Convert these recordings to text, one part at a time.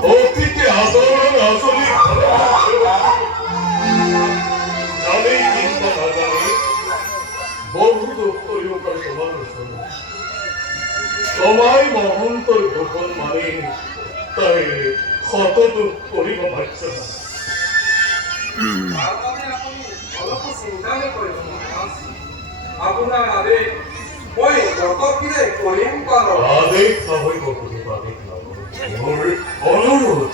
어떻게 아서는 아서리 나의 인간 아가리 বহুতো পরিবার সমান সবাই মহন্তর গোপন মানে তাই ক্ষত দুঃখ করিব ভাবছ না আপনার আদেশ ওই যতক্ষণে করিম পারো আদেশ না হইব করিব আদেশ না মোর অনুরোধ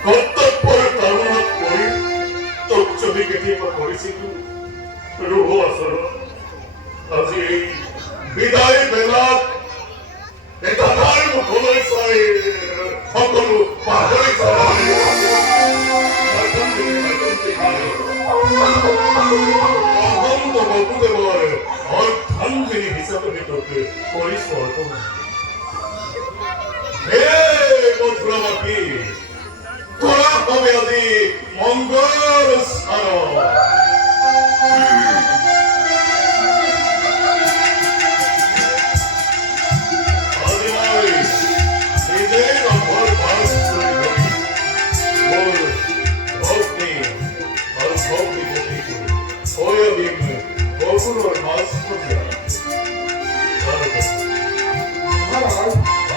কর্তব্যৰ কাৰণত কৰি তোক যদি কেতিয়াবা কৰিছিলোঁ ৰূহ আচৰণ আজি এই বিদায় বেলাত এটাৰ মুখলৈ চাই সকলো পাহৰি অহন্ত বসুদেৱৰ অৰ্ধাংগিনী হিচাপে তোকে কৰিছো অৰ্পণ হে মথুৰাবাসী তোরা হবে আজি মঙ্গল স্থান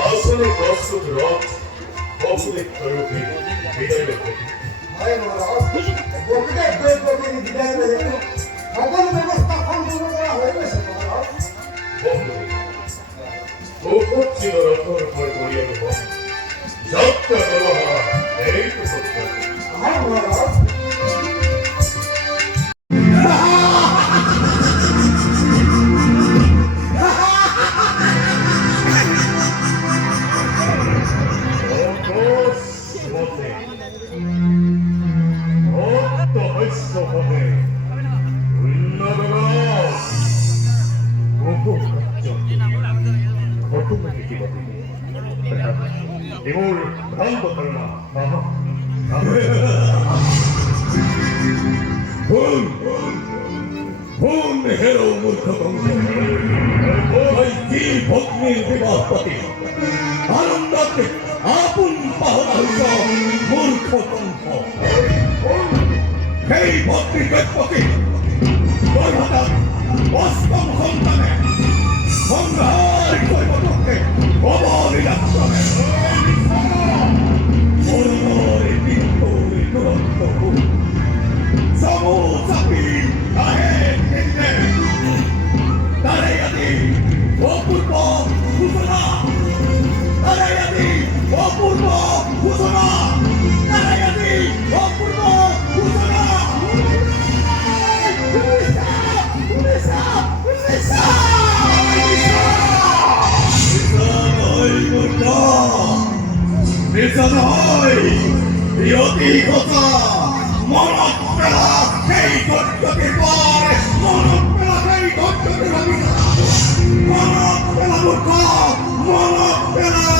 আসলে প্রস্তুত রথ অবলিক তরফে বিদায় লেখে হয় মহারাজ বকিতে বকিতে বিদায় লেখে সকল ব্যবস্থা সম্পূর্ণ করা হয়ে গেছে মহারাজ বন্ধু বহুত ছিল রথর উপর করিয়া দেব যাত্রা ব্যবহার এই তো সত্য হয় মহারাজ এমন ভ্রান্ত ধারণা ভুল হেরো মূর্খ কি ভগ্নির বিবাহপতি আনন্দাতে আপন পাহনা হইল মূর্খ কণ্ঠ সেই ভক্তি ব্যক্তি অষ্টম সন্তানে সংহার কৈবতকে অবলীলাক্রমে মরণরে মৃত্যুর দুরন্ত সমুচাপি আহে নিন্দে তারায়াদি অপূর্ব ঘোষণা তারায়াদি অপূর্ব ঘোষণা তারায়াদি অপূর্ব ঘোষণা অতি কথা মনত পেলা সেই গত্যতিৰ পৰ মনত পেলা সেই গত্যতিৰ অভিশাপ মনত পেলা মূৰ্খ মনত পেলা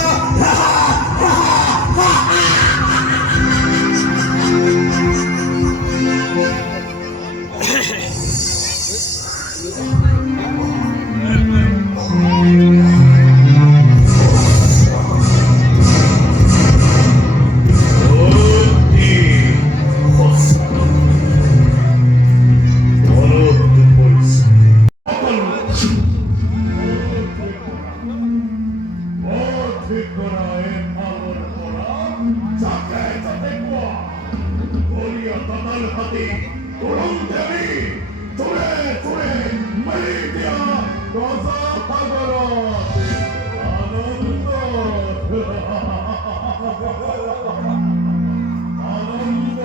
আনন্দ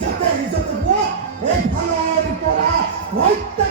যাতে ইজ্জত এই ভালো তোরা হত্যা